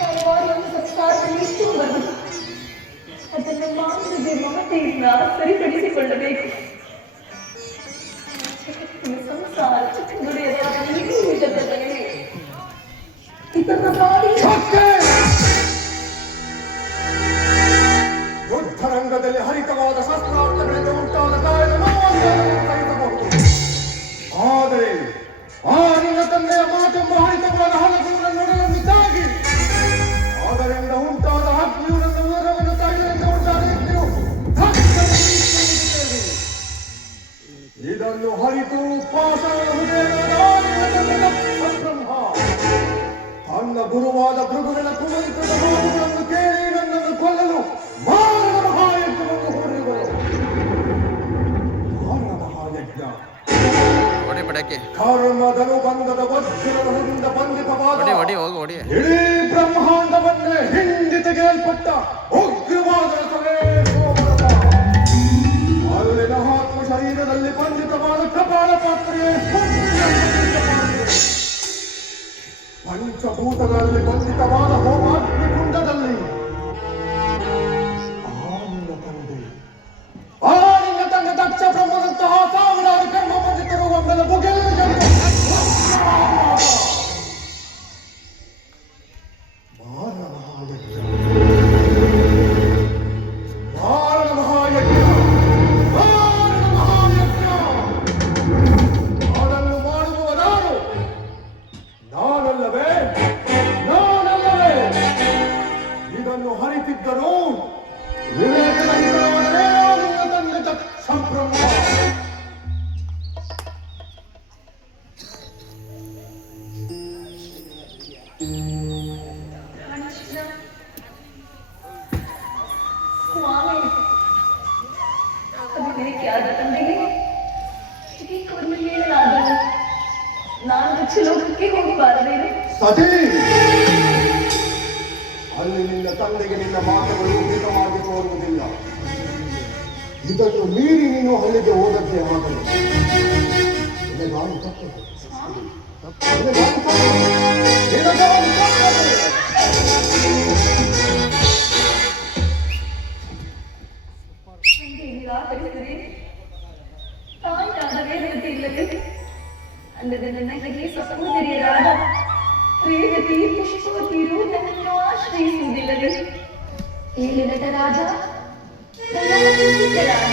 ಹಲವಾರು ಸಂಸ್ಕಾರದಲ್ಲಿ ಇಷ್ಟು ಬರುವುದು ಅದನ್ನು ಮಾನವತೆ ಮಮತೆಯಿಂದ ಸರಿಪಡಿಸಿಕೊಳ್ಳಬೇಕು. ಸಂಸಾರ ಚಿಕ್ಕಗುಡಿಯದಾದ ಈ ಜಗತ್ತಿನಲ್ಲಿ ಇದನ್ನು ಮಾಡಿ ಯುದ್ಧರಂಗದಲ್ಲಿ ಹರಿತವಾದ ಶಸ್ತ್ರಾಸ್ತ್ರಗಳಿಂದ ಉಂಟಾದ ಗಾಯದ ನೋವನ್ನು ಸಹಿಸಬಹುದು. ಆದರೆ ಆ ನಿನ್ನ ತಂದೆಯ ಮಾತೆಂಬ ಹರಿತವಾದ ಹಲಗುವನ್ನು ನೋಡಲನ್ನು ತಾಗಿ ಅದರಿಂದ ಉಂಟಾದ ಅಗ್ನಿಯು ನನ್ನ ಉದರವನ್ನು ತಾಯಿಯಿಂದ ಉಂಟಾದ ಅಗ್ನಿಯು ಇದನ್ನು ಹರಿತು ಪಾಷಾಣ ಹೃದಯದ ಬ್ರಹ್ಮ ತನ್ನ ಗುರುವಾದ ಭೃಗುವಿನ ಕುಮಂತ್ರದ ಮಾತುಗಳನ್ನು ಕೇಳಿ ನನ್ನನ್ನು ಕೊಲ್ಲಲು ಮಾರಣ ಮಹಾಯಜ್ಞವನ್ನು ಹೊರಡುವರು. ಮಾರಣ ಮಹಾಯಜ್ಞ ಕರ್ಮದನು ಬಂಧದ ವಜ್ರದಿಂದ ಬಂಧಿತವಾದ ಇಡೀ ಬ್ರಹ್ಮಾಂಡವನ್ನೇ ಹಿಂಡಿ ತೆಗೆಯಲ್ಪಟ್ಟ ಉಗ್ರವಾದ ರಥವೇ ಸೋಮರಥ. ಅಲ್ಲಿನ ಆತ್ಮ ಶರೀರದಲ್ಲಿ ಬಂಧಿತವಾದ ಕಪಾಲ ಪಾತ್ರೆಯೇ ಪಂಚಭೂತಗಳಲ್ಲಿ ಬಂಧಿತವಾದ ಹೋಮಾಗ್ನಿ ಕುಂಡದಲ್ಲಿ ಆನಿನ ತಂದೆ ದಕ್ಷ ಬ್ರಹ್ಮದಂತಹ ಸಾವಿರಾರು ಕರ್ಮ ಬಂಧಿತರು ಒಮ್ಮೆಲೆ ಬುಗೆಲ್ಗೆಂದು ಅದನ್ನು ಮಾಡುವವರಾರು ನಾನಲ್ಲವೇ ಇದನ್ನು ಹರಿತಿದ್ದರು ವಿವೇಕರಹಿತರಾದರೆ ನಿನ್ನ ತಂದೆ ದಕ್ಷ ಬ್ರಹ್ಮ. ಸ್ವಾಮಿ, ಅವಿವೇಕಿಯಾದ ತಂದೆಗೆ ಇದೀಕವನ್ನು ಹೇಳಲಾದರೂ ನಾನು ರುಚಿಲೋಕಕ್ಕೆ ಹೋಗಬಾರದೇನು? ಸತಿ, ಅಲ್ಲಿ ನಿನ್ನ ತಂದೆಗೆ ನಿನ್ನ ಮಾತುಗಳು ಹಿತವಾಗಿ ತೋರುವುದಿಲ್ಲ. ಇದನ್ನು ಮೀರಿ ನೀನು ಅಲ್ಲಿಗೆ ಹೋದಕ್ಕೆ ಆಗಲು ನಿನಗಾನು ತಪ್ಪದು. ನಿರಾಕರಿಸಿದರೆ ತಾಯಿಯಾದ ವೇದಗತಿ ಇಲ್ಲದೆ ಅಲ್ಲದೆ ನನ್ನ ಹಿರಿಯ ಸಹೋದರಿಯರಾದ ರೇವತಿ ಪುಷ್ಪವತಿಯರು ನನ್ನನ್ನು ಆಶ್ರಯಿಸುವುದಿಲ್ಲದೆ ಹೇಳಿ ನಟರಾಜ ನನ್ನ ಸಿದ್ಧರಾದ